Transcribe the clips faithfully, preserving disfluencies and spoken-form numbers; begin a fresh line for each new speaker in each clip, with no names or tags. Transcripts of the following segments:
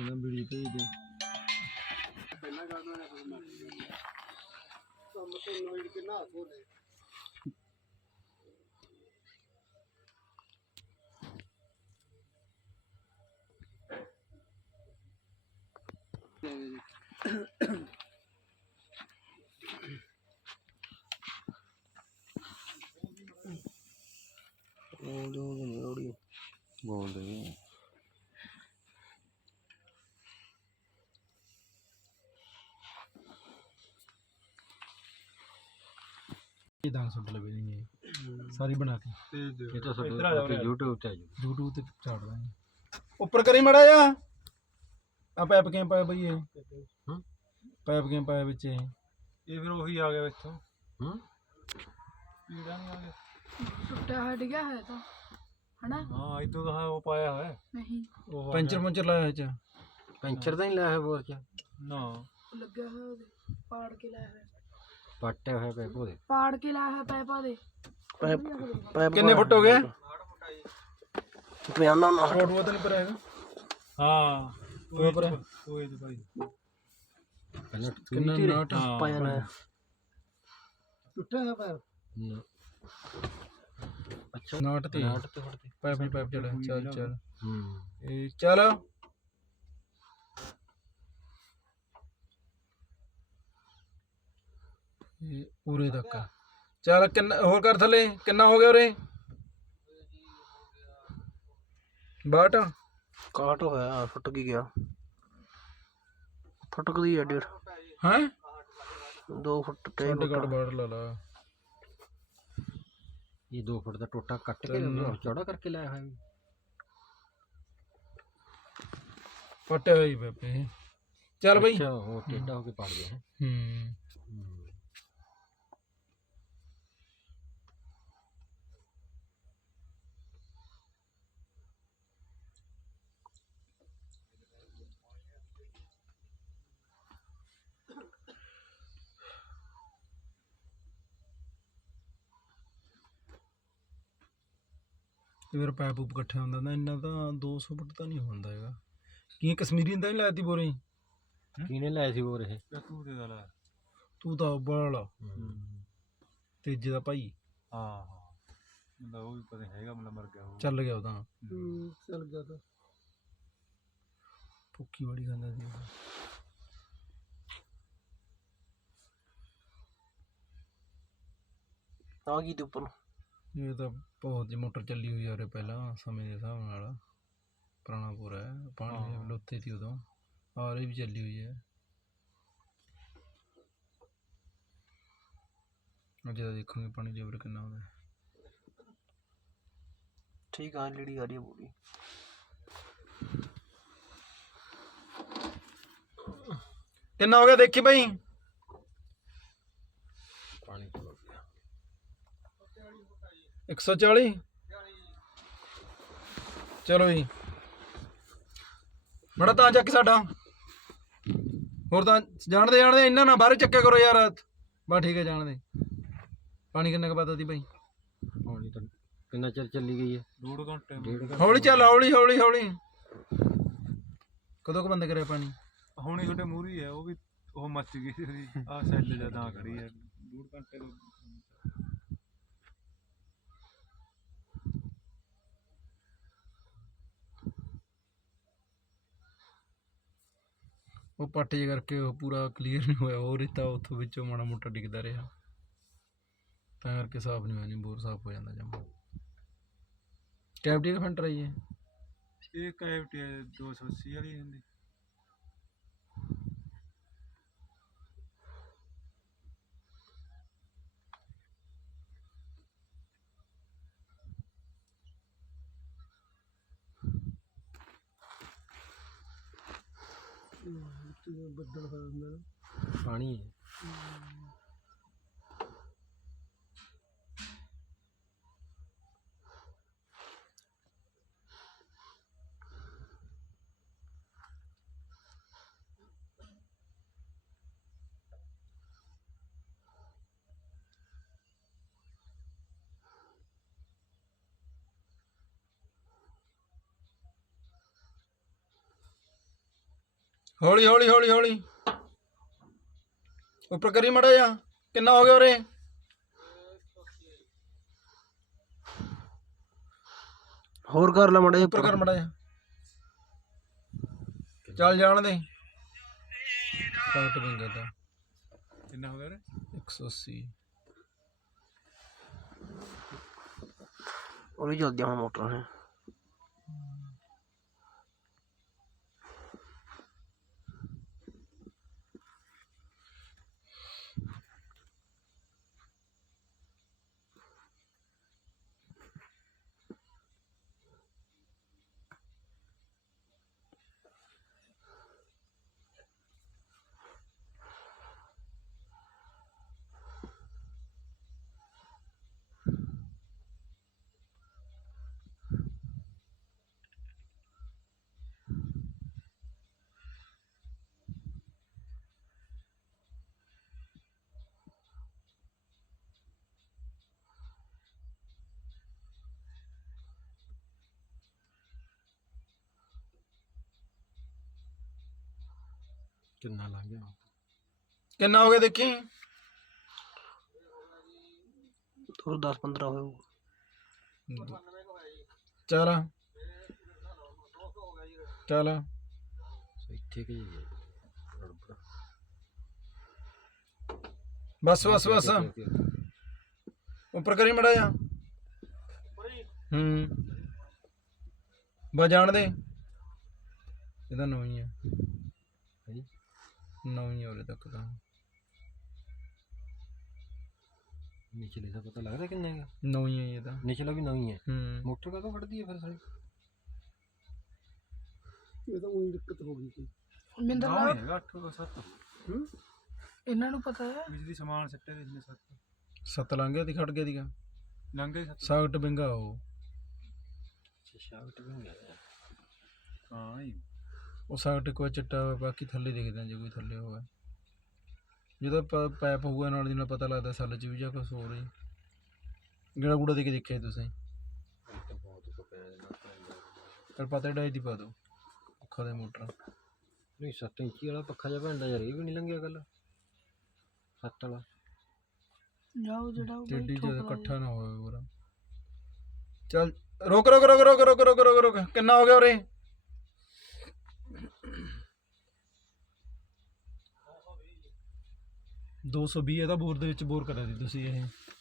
ਕਹਿੰਦਾ ਵੀਡੀਓ ਭੇਜ ਦੇ
ਪਹਿਲਾਂ ਕਰਨਾ ਹੈ ਕੰਮ ਤੇ ਨੋਇਡ ਕਿੰਨਾ ਹੋਲੇ
ਬੋਲਦੇ ਇਹ ਤਾਂ ਸੁੱਟ ਲਵੇ ਨਹੀਂ ਸਾਰੀ ਬਣਾ ਕੇ ਇਹ ਤਾਂ ਸੁੱਟ YouTube ਤੇ ਆ ਜੂ YouTube ਤੇ ਛੱਡ ਦਾਂਗੇ ਉੱਪਰ ਕਰੀ ਮੜਾ ਜਾ ਆ ਪੈਪ ਕਿਵੇਂ ਪਾਇਆ ਬਈ ਇਹ ਹੂੰ ਪੈਪ ਕਿਵੇਂ ਪਾਇਆ ਵਿੱਚ ਇਹ ਇਹ ਫਿਰ ਉਹੀ ਆ ਗਿਆ ਇੱਥੋਂ ਹੂੰ ਕੀੜਾ ਨਹੀਂ ਆ ਗਿਆ
ਟੁੱਟਿਆ ਹਟ ਗਿਆ ਹੈ ਤਾਂ ਹਨਾ
ਹਾਂ ਇਦੋਂ ਤਾਂ ਉਹ ਪਾਇਆ ਹੋਇਆ
ਨਹੀਂ
ਉਹ ਪੈਂਚਰ ਪੰਚਰ ਲਾਇਆ ਹੈ ਚ ਪੈਂਚਰ ਤਾਂ ਨਹੀਂ ਲਾਇਆ ਹੈ ਬੋਰ ਚ ਨਾ
ਲੱਗਿਆ ਹੋਇਆ ਉਹਦੇ ਪਾੜ ਕੇ ਲਾਇਆ ਹੋਇਆ
ਪਾਟਿਆ ਹੋਇਆ ਪੈਪ ਉਹਦੇ
ਪਾੜ ਕੇ ਲਾਇਆ ਹੋਇਆ ਪੈਪਾ ਦੇ
ਪੈਪ ਕਿੰਨੇ ਫੁੱਟ ਹੋ ਗਏ
ਪਿਆਨਾ ਨਾ
ਫੋਟੋ ਤਾਂ ਨਹੀਂ ਪਰ ਹੈਗਾ ਹਾਂ ਉਹ ਪਰ ਉਹ ਇਹ ਭਾਈ ਪਹਿਲਾਂ ਕਿੰਨਾ ਨਾਟ ਪਾਇਆ ਨਾ
ਟੁੱਟਿਆ ਹੈ ਪੈਰ
ਨਾ ਅੱਛਾ ਨਾਟ ਤੇ ਨਾਟ ਤੇ ਫੜਦੇ ਪੈਪ ਹੀ ਪੈਪ ਚੱਲ ਚੱਲ ਚੱਲ ਹੂੰ ਇਹ ਚੱਲ ਇਹ ਉਰੇ ਤੱਕ ਚੱਲ ਕਿੰਨਾ ਹੋਰ ਕਰ ਥੱਲੇ ਕਿੰਨਾ ਹੋ ਗਿਆ ਉਰੇ ਬਾਟ
ਕਾਟ ਹੋਇਆ ਫੁੱਟ ਕੀ ਗਿਆ ਫਟਕਦੀ ਹੈ ਡੇਢ
ਹੈ
ਦੋ ਫੁੱਟ ਤੇ
ਛੋਟੇ ਕੱਟ ਬਾਟ ਲਾ ਲਾ ਇਹ ਦੋ ਫੁੱਟ ਦਾ ਟੋਟਾ ਕੱਟ ਕੇ ਚੌੜਾ ਕਰਕੇ ਲਾਇਆ ਹੋਇਆ ਪੱਟੇ ਹੋਈ ਬੇਬੇ ਚੱਲ ਬਈ ਉਹ ਟੇਢਾ ਹੋ ਕੇ ਪੜ ਗਿਆ ਹੂੰ ਫਿਰ ਪੈਪ ਪੂਪ ਇਕੱਠਾ ਹੁੰਦਾ ਨਾ ਇੰਨਾ ਤਾਂ ਦੋ ਸੌ ਫੁੱਟ ਤਾਂ ਨਹੀਂ ਹੁੰਦਾ ਹੈਗਾ ਕੀ ਕਸ਼ਮੀਰੀ ਤਾਂ ਨਹੀਂ ਲਾਇਆ ਤੀ ਬੋਰੇ ਕਿਹਨੇ ਲਾਇਆ ਸੀ ਬੋਰ ਇਹ ਤੂੰ ਤੇ ਦਾ ਲਾਇਆ ਤੂੰ ਤਾਂ ਬੜਾ ਤੇਜੇ ਦਾ ਭਾਈ ਹਾਂ ਹਾਂ ਮਤਲਬ ਉਹ ਵੀ ਪਤਾ ਹੈਗਾ ਮਤਲਬ ਮਰ ਗਿਆ ਉਹ ਚੱਲ ਗਿਆ ਉਹ ਤਾਂ
ਹੂੰ ਚੱਲ ਗਿਆ ਤਾਂ
ਭੁੱਕੀ ਬੜੀ ਖਾਂਦਾ ਸੀ
ਆ ਗਈ ਤੇ ਉੱਪਰ
ਇਹ ਤਾਂ ਬਹੁਤ ਜੀ ਮੋਟਰ ਚੱਲੀ ਹੋਈ ਆ ਉਰੇ ਪਹਿਲਾਂ ਸਮੇਂ ਦੇ ਹਿਸਾਬ ਨਾਲ ਪੁਰਾਣਾ ਪੂਰਾ ਹੈ ਪਾਣੀ ਲੋਤੇ ਸੀ ਉਦੋਂ ਆਰੇ ਵੀ ਚੱਲੀ ਹੋਈ ਹੈ ਅੱਜ ਤਾਂ ਦੇਖਾਂਗੇ ਪਾਣੀ ਲੇਵਲ ਕਿੰਨਾ ਆਉਂਦਾ
ਠੀਕ ਆ ਲੜੀ ਆ ਰਹੀ ਹੈ ਪੂਰੀ
ਕਿੰਨਾ ਹੋ ਗਿਆ ਦੇਖੀ ਭਾਈ ਪਾਣੀ ਇੱਕ ਸੌ ਚਾਲੀ ਚਲੋ ਜੀ ਬੜਾ ਤਾਂ ਚੱਕ ਸਾਡਾ ਹੋਰ ਤਾਂ ਜਾਣਦੇ ਜਾਣਦੇ ਇੰਨਾ ਨਾ ਬਾਹਰ ਚੱਕਿਆ ਕਰੋ ਯਾਰ ਬਸ ਠੀਕ ਹੈ ਜਾਣਦੇ ਪਾਣੀ ਕਿੰਨਾ ਕੁ ਪਤਾ ਸੀ ਭਾਈ ਪਾਣੀ ਤਾਂ ਕਿੰਨਾ ਚਿਰ ਚੱਲੀ ਗਈ ਹੈ ਡੇਢ ਘੰਟੇ ਹੌਲੀ ਚੱਲ ਹੌਲੀ ਹੌਲੀ ਹੌਲੀ ਕਦੋਂ ਕੁ ਬੰਦ ਕਰਿਆ ਪਾਣੀ ਹੁਣੇ ਤੁਹਾਡੇ ਮੂਹਰੀ ਹੈ ਉਹ ਵੀ ਉਹ ਮੱਚ ਗਈ ਸੀ ਆਹ ਸੈੱਲ ਜਾਂ ਤਾਂ ਖੜੀ ਹੈ ਡੇਢ ਘੰਟੇ ਤੋਂ ਉਹ ਪੱਟ ਜੇ ਕਰਕੇ ਉਹ ਪੂਰਾ ਕਲੀਅਰ ਨਹੀਂ ਹੋਇਆ ਉਹ ਰੇਤਾ ਉੱਥੋਂ ਵਿੱਚੋਂ ਮਾੜਾ ਮੋਟਾ ਡਿੱਗਦਾ ਰਿਹਾ ਤਾਂ ਕਰਕੇ ਸਾਫ਼ ਨਹੀਂ ਹੋਇਆ ਨਹੀਂ ਬੋਰ ਸਾਫ਼ ਹੋ ਜਾਂਦਾ ਜਮ ਕੈਵਿਟੀ ਦਾ ਫਿਲਟਰ ਆਈ ਹੈ ਇਹ ਕੈਵਿਟੀ ਦੋ ਸੌ ਅੱਸੀ ਵਾਲੀ ਹੁੰਦੀ
ਬੱਦਲ ਹੋ ਜਾਂਦਾ
ਪਾਣੀ ਹੈ ਹੌਲੀ ਹੌਲੀ ਹੌਲੀ ਹੌਲੀ ਉੱਪਰ ਕਰੀ ਮੜਾ ਜਾ। ਕਿੰਨਾ ਹੋ ਗਿਆ ਉਰੇ?
ਹੋਰ ਕਰ ਲੈ ਮੜਾ
ਉੱਪਰ ਕਰ ਮੜਾ ਜਾ। ਚੱਲ ਜਾਣ ਦੇ। ਸੱਠ ਬੰਗੇ ਤਾਂ
ਕਿੰਨਾ ਹੋ ਗਿਆ ਰੇ?
ਇੱਕ ਸੌ ਅੱਸੀ।
ਉਹ ਵੀ ਚੱਲਦੀ ਹੁਣ ਮੋਟਰ ਹੈ।
ਕਿੰਨਾ ਲੱਗ ਗਿਆ?
ਕਿੰਨਾ ਹੋ ਗਿਆ ਦੇਖੀ।
ਹੋਰ ਦਸ ਪੰਦਰਾਂ ਹੋਏ।
ਚੱਲ ਚੱਲ
ਇੱਥੇ ਕੀ
ਬਸ ਬਸ ਬਸ ਉੱਪਰ ਕਰੀ ਮੜਾ ਜਾ। ਹੂੰ ਬਸ ਜਾਣ ਦੇ। ਇਹਦਾ ਨਵੀਂ ਹੈ ਨਵੀਂ ਹੈ ਉਰੇ ਤੱਕ ਤਾਂ।
ਨੀਚਲੇ ਦਾ ਪਤਾ ਲੱਗਦਾ ਕਿੰਨਾ ਹੈਗਾ?
ਨਵੀਂ ਹੈ ਇਹ ਤਾਂ।
ਨੀਚਲਾ ਵੀ ਨਵੀਂ ਹੈ।
ਹੂੰ
ਮੋਟਰ ਕਦੋਂ ਕੱਢਦੀ ਹੈ ਫਿਰ ਸਾਲੀ?
ਇਹ ਤਾਂ ਉਹੀ ਦਿੱਕਤ ਹੋ ਗਈ ਸੀ।
ਮਿੰਦਰ
ਨਾ
ਲਾ
ਹੈਗਾ ਅੱਠ ਸੱਤ।
ਇਹਨਾਂ ਨੂੰ ਪਤਾ ਹੈ।
ਬਿਜਲੀ ਸਮਾਨ ਸੱਟੇ ਦੇ ਇੰਨੇ ਸੱਤ
ਸੱਤ ਲੰਘੇ ਦੀ ਖੜ ਗਏ ਦੀਗਾ।
ਲੰਘੇ ਸੱਤ।
ਸਾਗਟ ਬਿੰਗਾ ਉਹ
ਸ਼ਾਗਟ ਵੀ ਗਿਆ। ਹਾਂ ਹੀ
ਉਹ ਸਾਗਟ ਕੋਈ ਚਿੱਟਾ ਹੋਇਆ, ਬਾਕੀ ਥੱਲੇ ਦਿਖਦੇ ਜੇ ਕੋਈ ਥੱਲੇ ਹੋਇਆ। ਜਦੋਂ ਪ ਪੈਪ ਹੋਊਗਾ ਨਾਲ ਦੀ ਨਾਲ ਪਤਾ ਲੱਗਦਾ ਸੱਲ 'ਚ ਵੀ ਜਾਂ ਕੁਛ ਹੋ ਰਹੀ। ਗੇੜਾ ਗੂੜਾ ਦੇ ਕੇ ਦੇਖਿਆ ਤੁਸੀਂ? ਚੱਲ ਪਤਾ ਢਾਈ ਦੀ ਪਾ ਦਿਓ ਅੱਖਾਂ ਦੇ ਮੋਟਰ।
ਨਹੀਂ ਸੱਤ ਇੰਚੀ ਵਾਲਾ ਪੱਖਾ ਜਿਹਾ ਪੈਂਦਾ ਯਾਰ, ਇਹ ਵੀ ਨਹੀਂ ਲੰਘਿਆ ਗੱਲ ਸੱਤ ਵਾਲਾ।
ਜਾਓ ਜਿਹੜਾ ਉਹ
ਟੇਡੀ
ਬਈ
ਜਿਆਦਾ
ਠੋਕਰਾ
ਇਕੱਠਾ ਨਾ ਹੋਵੇ ਪੂਰਾ। ਚੱਲ ਰੁਕ ਰੁਕ ਰੁਕ ਰੁਕ ਰੁਕ ਰੁਕ ਰੁਕ ਰੁਕ ਕਿੰਨਾ ਹੋ ਗਿਆ ਉਰੇ? ਦੋ ਸੌ ਵੀਹ ਇਹਦਾ ਬੋਰ ਦੇ ਵਿੱਚ ਬੋਰ ਕਰਿਆ ਸੀ ਤੁਸੀਂ। ਇਹ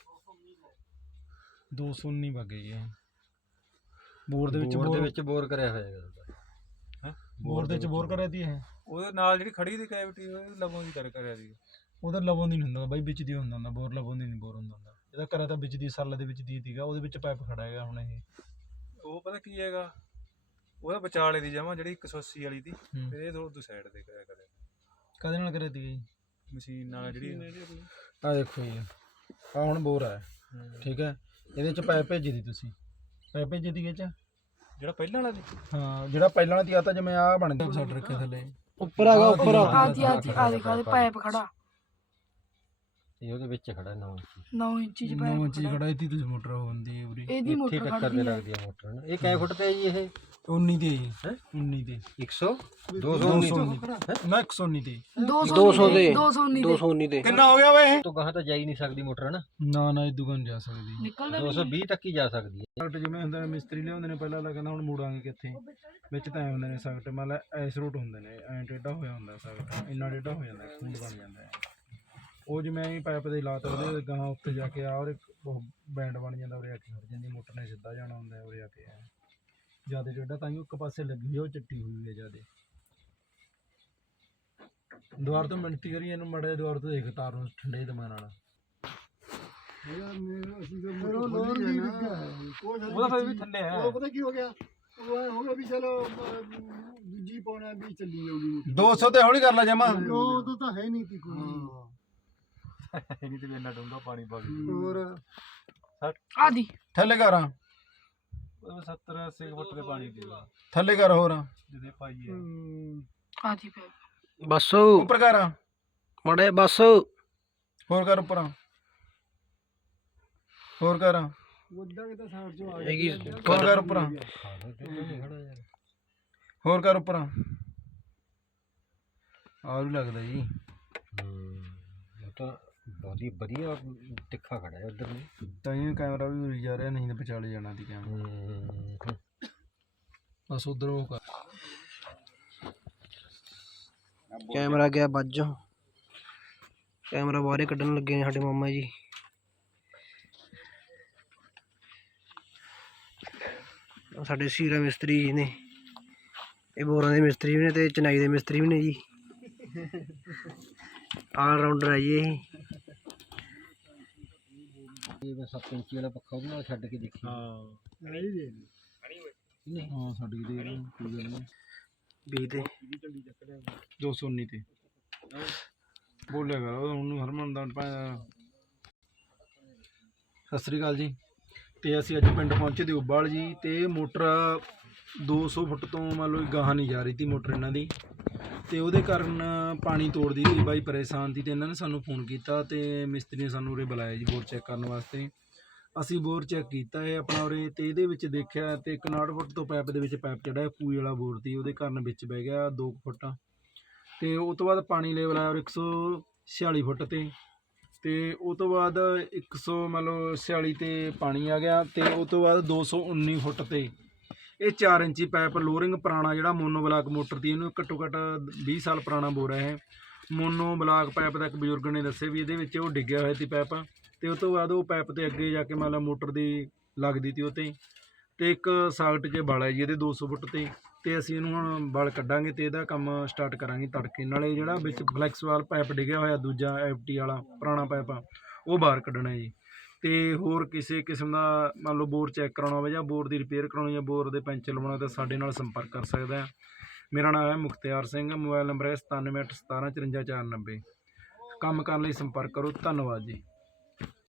ਦੋ ਸੌ ਉੱਨੀ ਵਗ ਗਈ ਇਹ ਬੋਰ ਦੇ ਵਿੱਚ।
ਬੋਰ ਦੇ
ਬੋਰ
ਵਿੱਚ ਬੋਰ ਕਰਿਆ ਹੋਇਆ ਹੈਗਾ।
ਹੈ ਬੋਰ ਦੇ ਵਿੱਚ ਬੋਰ ਕਰਿਆ ਤੀ ਇਹ।
ਉਹਦੇ ਨਾਲ ਜਿਹੜੀ ਖੜੀ ਦੀ ਕੈਵਿਟੀ ਹੋਈ ਲਵੋਂ ਦੀ ਕਰ ਕਰਿਆ ਸੀ।
ਉਹਦਾ ਲਵੋਂ ਦੀ ਨਹੀਂ ਹੁੰਦਾ ਬਾਈ, ਵਿੱਚ ਦੀ ਹੁੰਦਾ ਹੁੰਦਾ ਬੋਰ। ਲਵੋਂ ਦੀ ਨਹੀਂ ਬੋਰ ਹੁੰਦਾ ਹੁੰਦਾ। ਇਹਦਾ ਕਰਿਆ ਤਾਂ ਵਿੱਚ ਦੀ ਸੱਲ ਦੇ ਵਿੱਚ ਦੀ ਸੀਗਾ, ਉਹਦੇ ਵਿੱਚ ਪਾਈਪ ਖੜਾ ਹੈਗਾ ਹੁਣ ਇਹ।
ਉਹ ਪਤਾ ਕੀ ਹੈਗਾ, ਉਹਦਾ ਵਿਚਾਲੇ ਦੀ ਜਮਾ ਜਿਹੜੀ ਇੱਕ ਸੌ ਅੱਸੀ ਵਾਲੀ ਦੀ,
ਹੂੰ।
ਤੇ ਇਹ ਦੋ ਸਾਈਡ ਤੇ ਕਰਿਆ ਕਰਿਆ
ਕਦੇ ਨਾਲ ਕਰਿਆ ਤੀ ਜੀ?
ਮਸ਼ੀਨ ਨਾਲ ਜਿਹੜੀ
ਆ ਦੇਖੋ ਜੀ, ਆ ਹੁਣ ਬੋਰ ਆ ਠੀਕ ਹੈ। ਇਹਦੇ ਚ ਪਾਈਪ ਭੇਜੀ ਦੀ ਤੁਸੀਂ, ਪਾਈਪ ਭੇਜੀ ਦੀ ਇਹ ਚ
ਜਿਹੜਾ ਪਹਿਲਾਂ ਵਾਲਾ ਦੀ।
ਹਾਂ ਜਿਹੜਾ ਪਹਿਲਾਂ ਵਾਲਾ ਤੀ ਆ ਤਾਂ ਜਿਵੇਂ ਆ ਬਣ ਗਿਆ ਸੈੱਟ ਰੱਖਿਆ ਥੱਲੇ
ਉੱਪਰ ਆ ਗਿਆ ਉੱਪਰ ਆ।
ਆਦੀ ਆਦੀ ਆ ਦੇਖੋ ਉਹਦੇ ਪਾਈਪ ਖੜਾ
ਇਹ ਉਹਦੇ ਵਿੱਚ ਖੜਾ ਨੌ ਇੰਚੀ।
ਨੌ ਇੰਚੀ ਚ
ਨੌ
ਪਾਈਪ
ਇੰਚੀ ਖੜਾ ਇੱਥੇ ਤੁਸੀਂ ਮੋਟਰ ਹੁੰਦੀ ਹੈ ਪੂਰੀ।
ਇਹਦੀ
ਇੱਥੇ
ਮੋਟਰ
ਟੱਕਰ
ਖੜਦੀ
ਤੇ
ਹੈ।
ਲੱਗਦੀ ਹੈ ਮੋਟਰ ਨਾ। ਇਹ ਕਿੰਨੇ ਫੁੱਟ ਤੇ ਹੈ ਜੀ ਇਹ?
ਉੱਨੀ ਦੀ ਜੀ
ਹੈਂ?
ਉੱਨੀ ਦੀ
ਇੱਕ ਸੌ ਦੋ
ਦੋ
ਸੌ
ਸੌ ਨਾ ਇੱਕ ਸੌ ਉੱਨੀ ਦੀ
ਦੋ
ਦੋ
ਸੌ
ਸੌ ਦੇ
ਦੋ ਸੌ ਉੱਨੀ
ਦੋ
ਦੇ
ਸੌ ਉੱਨੀ ਦੇ।
ਕਿੰਨਾ ਹੋ ਗਿਆ ਵੇ?
ਤੋਂ ਗਾਹਾਂ ਤਾਂ ਜਾ ਹੀ ਨਹੀਂ ਸਕਦੀ ਮੋਟਰ ਹੈ ਨਾ।
ਨਾ ਨਾ ਇਦੋਂ ਕਨ ਜਾ ਸਕਦੀ।
ਨਿਕਲਦਾ
ਦੋ ਸੌ ਵੀਹ ਤੱਕ ਹੀ ਜਾ ਸਕਦੀ ਹੈ।
ਸਗਟ ਜਿਵੇਂ ਹੁੰਦਾ ਨੇ ਮਿਸਤਰੀ ਲਿਆਉਂਦੇ ਨੇ ਪਹਿਲਾਂ ਲਾ ਕਹਿੰਦਾ ਹੁਣ ਮੋੜਾਂਗੇ ਕਿੱਥੇ, ਵਿੱਚ ਤਾਂ ਐ ਹੁੰਦੇ ਨੇ ਸਗਟ ਮੰਨ ਲਾ ਐਸ ਰੂਟ ਹੁੰਦੇ ਨੇ, ਐਂ ਟੇਢਾ ਹੋਇਆ ਹੁੰਦਾ ਸਗਟ, ਇੰਨਾ ਟੇਢਾ ਹੋ ਜਾਂਦਾ ਖੂੰਡ ਬਣ ਜਾਂਦਾ ਹੈ। ਉਹ ਜਿਵੇਂ ਐਂ ਪਾਈਪ ਦੇ ਲਾਤ ਉਹਦੇ ਗਾਹਾਂ ਉੱਤੇ ਜਾ ਕੇ ਆ ਔਰ ਉਹ ਬੈਂਡ ਬਣ ਜਾਂਦਾ, ਉਰੇ ਆ ਕੇ ਖੜ ਜਾਂਦੀ ਮੋਟਰ ਨੇ ਸਿੱਧਾ ਜਾਣਾ ਹੁੰਦਾ ਉਰੇ ਆ ਕੇ। ਜਿਆਦਾ ਟੇਢਾ ਤਾਂ ਹੀ ਇੱਕ ਪਾਸੇ ਲੱਗੀ ਉਹ ਚੱਟੀ ਹੋਈ ਹੈ ਜਿਆਦਾ। ਦੁਆਰ ਤੋਂ ਮਿੰਟੀ ਕਰੀ ਇਹਨੂੰ ਮੜੇ ਦੁਆਰ ਤੋਂ ਦੇਖ ਤਾਰ ਨੂੰ ਠੰਡੇ ਦਿਮਾਗ ਨਾਲ।
ਉਹਦਾ ਫਿਰ ਵੀ ਥੱਲੇ ਹੈ।
ਉਹ ਪਤਾ ਕੀ ਹੋ ਗਿਆ, ਉਹ ਐਂ ਹੋ ਗਿਆ ਵੀ ਚਲੋ ਅਹ, ਦੂਜੀ ਪਾਉਣਾ ਵੀ ਚੱਲੀ ਜਾਊਗੀ।
ਦੋ ਸੌ ਤੇ ਹੌਲੀ ਕਰ ਲੈ ਜਮਾ।
ਉਹ ਤਾਂ ਹੈ ਨਹੀਂ ਤੀ ਕੋਈ।
ਨਹੀਂ ਤੇ ਵੀ ਇੰਨਾ ਡੂੰਘਾ ਪਾਣੀ ਪਾ ਗਈ।
ਹੋਰ
ਆਦੀ
ਥੱਲੇ ਕਰਾਂ,
ਉਹ ਸੱਤਰ ਅੱਸੀ ਫੁੱਟ ਦੇ ਪਾਣੀ ਦੀ
ਥੱਲੇ ਕਰ ਹੋਰ
ਜਿਹਦੇ ਪਾਈਏ।
ਆਦੀ ਪਾਈਪ
ਬਸ
ਉੱਪਰ ਕਰ,
ਮੜੇ ਬਸ
ਹੋਰ ਕਰ ਉੱਪਰ, ਹੋਰ ਕਰ,
ਹੈਗੀ
ਹੋਰ ਕਰ ਉੱਪਰ, ਹੋਰ ਕਰ ਉੱਪਰ, ਆਹ ਵੀ ਲੱਗਦਾ ਜੀ।
ਹੂੰ ਉਹ ਤਾਂ ਬਹੁਤ ਹੀ ਵਧੀਆ ਤਿੱਖਾ ਖੜਾ ਹੈ ਉੱਧਰ ਨੂੰ।
ਤਾਂ ਹੀ ਕੈਮਰਾ ਵੀ ਉਰੀ ਜਾ ਰਿਹਾ, ਨਹੀਂ ਤਾਂ ਵਿਚਾਲੇ ਜਾਣਾ ਸੀ ਕੈਮਰਾ।
ਹੂੰ
ਬਸ ਉਧਰ ਉਹ ਕਰ
ਕੈਮਰਾ ਗਿਆ ਵੱਜ, ਕੈਮਰਾ ਬਾਹਰੇ ਕੱਢਣ ਲੱਗੇ ਨੇ ਸਾਡੇ ਮਾਮਾ ਜੀ। ਆਹ ਸਾਡੇ ਸੀਰਾ ਮਿਸਤਰੀ ਜੀ ਨੇ, ਇਹ ਬੋਰਾਂ ਦੇ ਮਿਸਤਰੀ ਵੀ ਨੇ ਤੇ ਚਨਾਈ ਦੇ ਮਿਸਤਰੀ ਵੀ ਨੇ ਜੀ। ਆਲ ਰਾਊਂਡਰ ਹੈ ਜੀ ਇਹ।
ਇਹ ਮੈਂ ਸੱਤ ਇੰਚੀ ਵਾਲਾ ਪੱਖਾ ਉਹਦੇ ਨਾਲ ਛੱਡ ਕੇ ਦੇਖੀ।
ਹਾਂ
ਨਹੀਂ ਦੇ
ਨਹੀਂ
ਹਾਂ ਸਾਡੀ ਦੇ ਰਹੇ ਕੋਈ ਗੱਲ ਨਹੀਂ।
ਵੀਹ ਤੇ
ਦੋ ਸੌ ਉੱਨੀ ਤੇ ਬੋਲਿਆ ਕਰ ਉਹਨੂੰ ਹਰਮਨ ਦਾ ਭਾਂ। ਸਤਿ ਸ੍ਰੀ ਅਕਾਲ ਜੀ। ਤੇ ਅਸੀਂ ਅੱਜ ਪਿੰਡ ਪਹੁੰਚੇ ਦੇ ਉਬਾਲ ਜੀ। ਤੇ ਮੋਟਰ ਦੋ ਸੌ ਫੁੱਟ ਤੋਂ ਮੰਨ ਲਓ ਗਾਹਾਂ ਨਹੀਂ ਜਾ ਰਹੀ ਤੀ ਮੋਟਰ ਇਹਨਾਂ ਦੀ, ਤੇ ਉਹਦੇ ਕਾਰਨ ਪਾਣੀ ਤੋੜਦੀ ਸੀ ਬਾਈ, ਪਰੇਸ਼ਾਨ ਸੀ। ਤੇ ਇਹਨਾਂ ਨੇ ਸਾਨੂੰ ਫੋਨ ਕੀਤਾ ਤੇ ਮਿਸਤਰੀ ਨੇ ਸਾਨੂੰ ਉਰੇ ਬੁਲਾਇਆ ਜੀ ਬੋਰ ਚੈੱਕ ਕਰਨ ਵਾਸਤੇ। ਅਸੀਂ ਬੋਰ ਚੈੱਕ ਕੀਤਾ ਹੈ ਆਪਣਾ ਉਰੇ, ਤੇ ਇਹਦੇ ਵਿੱਚ ਦੇਖਿਆ ਤੇ ਉਨਾਹਠ ਫੁੱਟ ਤੋਂ ਪਾਈਪ ਦੇ ਵਿੱਚ ਪਾਈਪ ਚੜਿਆ, ਪੂਈ ਵਾਲਾ ਬੋਰ ਸੀ, ਉਹਦੇ ਕਾਰਨ ਵਿੱਚ ਬਹਿ ਗਿਆ ਦੋ ਫੁੱਟ। ਤੇ ਉਹ ਤੋਂ ਬਾਅਦ ਪਾਣੀ ਲੈਵਲ ਆਇਆ ਇੱਕ ਸੌ ਛਿਆਲੀ ਫੁੱਟ ਤੇ ਤੇ ਉਹ ਤੋਂ ਬਾਅਦ ਇੱਕ ਸੌ ਮੰਨ ਲਓ ਛਿਆਲੀ ਤੇ ਪਾਣੀ ਆ ਗਿਆ। ਤੇ ਉਹ ਤੋਂ ਬਾਅਦ ਦੋ ਸੌ ਉੱਨੀ ਫੁੱਟ ਤੇ ਇਹ ਚਾਰ ਇੰਚੀ ਪਾਈਪ ਲੋਰਿੰਗ ਪੁਰਾਣਾ ਜਿਹੜਾ ਮੋਨੋ ਬਲਾਕ ਮੋਟਰ ਦੀ, ਇਹਨੂੰ ਘੱਟੋ ਘੱਟ ਵੀਹ ਸਾਲ ਪੁਰਾਣਾ ਬੋਰ ਹੈ ਇਹ। ਮੋਨੋ ਬਲਾਕ ਪਾਈਪ ਦਾ ਇੱਕ ਬਜ਼ੁਰਗ ਨੇ ਦੱਸਿਆ ਵੀ ਇਹਦੇ ਵਿੱਚ ਉਹ ਡਿੱਗਿਆ ਹੋਇਆ ਸੀ ਪਾਈਪ। ਤੇ ਉਹ ਤੋਂ ਬਾਅਦ ਉਹ ਪਾਈਪ ਤੇ ਅੱਗੇ ਜਾ ਕੇ ਮੰਨ ਲਾ ਮੋਟਰ ਦੀ ਲੱਗਦੀ ਤੀ ਉਹ 'ਤੇ ਤੇ ਇੱਕ ਸਾਕਟ 'ਚ ਬਲ ਹੈ ਜੀ ਇਹਦੇ ਦੋ ਸੌ ਫੁੱਟ ਤੇ। ਤੇ ਅਸੀਂ ਇਹਨੂੰ ਹੁਣ ਬਲ ਕੱਢਾਂਗੇ ਤੇ ਇਹਦਾ ਕੰਮ ਸਟਾਰਟ ਕਰਾਂਗੇ ਤੜਕੇ। ਨਾਲੇ ਜਿਹੜਾ ਵਿੱਚ ਫਲੈਕਸ ਵਾਲ ਪਾਈਪ ਡਿੱਗਿਆ ਹੋਇਆ ਦੂਜਾ ਐਫ ਟੀ ਵਾਲਾ ਪੁਰਾਣਾ ਪਾਈਪ ਆ ਉਹ ਬਾਹਰ ਕੱਢਣਾ ਜੀ। ਤੇ ਹੋਰ ਕਿਸੇ ਕਿਸਮ ਦਾ ਮੰਨ ਲਓ ਬੋਰ ਚੈੱਕ ਕਰਾਉਣਾ ਹੋਵੇ ਜਾਂ ਬੋਰ ਦੀ ਰਿਪੇਅਰ ਕਰਾਉਣੀ ਜਾਂ ਬੋਰ ਦੇ ਪੈਂਚਰ ਲਵਾਉਣਾ ਤਾਂ ਸਾਡੇ ਨਾਲ ਸੰਪਰਕ ਕਰ ਸਕਦਾ ਹੈ। ਮੇਰਾ ਨਾਮ ਹੈ ਮੁਖਤਿਆਰ ਸਿੰਘ, ਮੋਬਾਈਲ ਨੰਬਰ ਹੈ ਸਤਾਨਵੇਂ ਅੱਠ ਸਤਾਰਾਂ ਚੁਰੰਜਾ ਚਾਰ ਨੱਬੇ। ਕੰਮ ਕਰਨ ਲਈ ਸੰਪਰਕ ਕਰੋ। ਧੰਨਵਾਦ ਜੀ।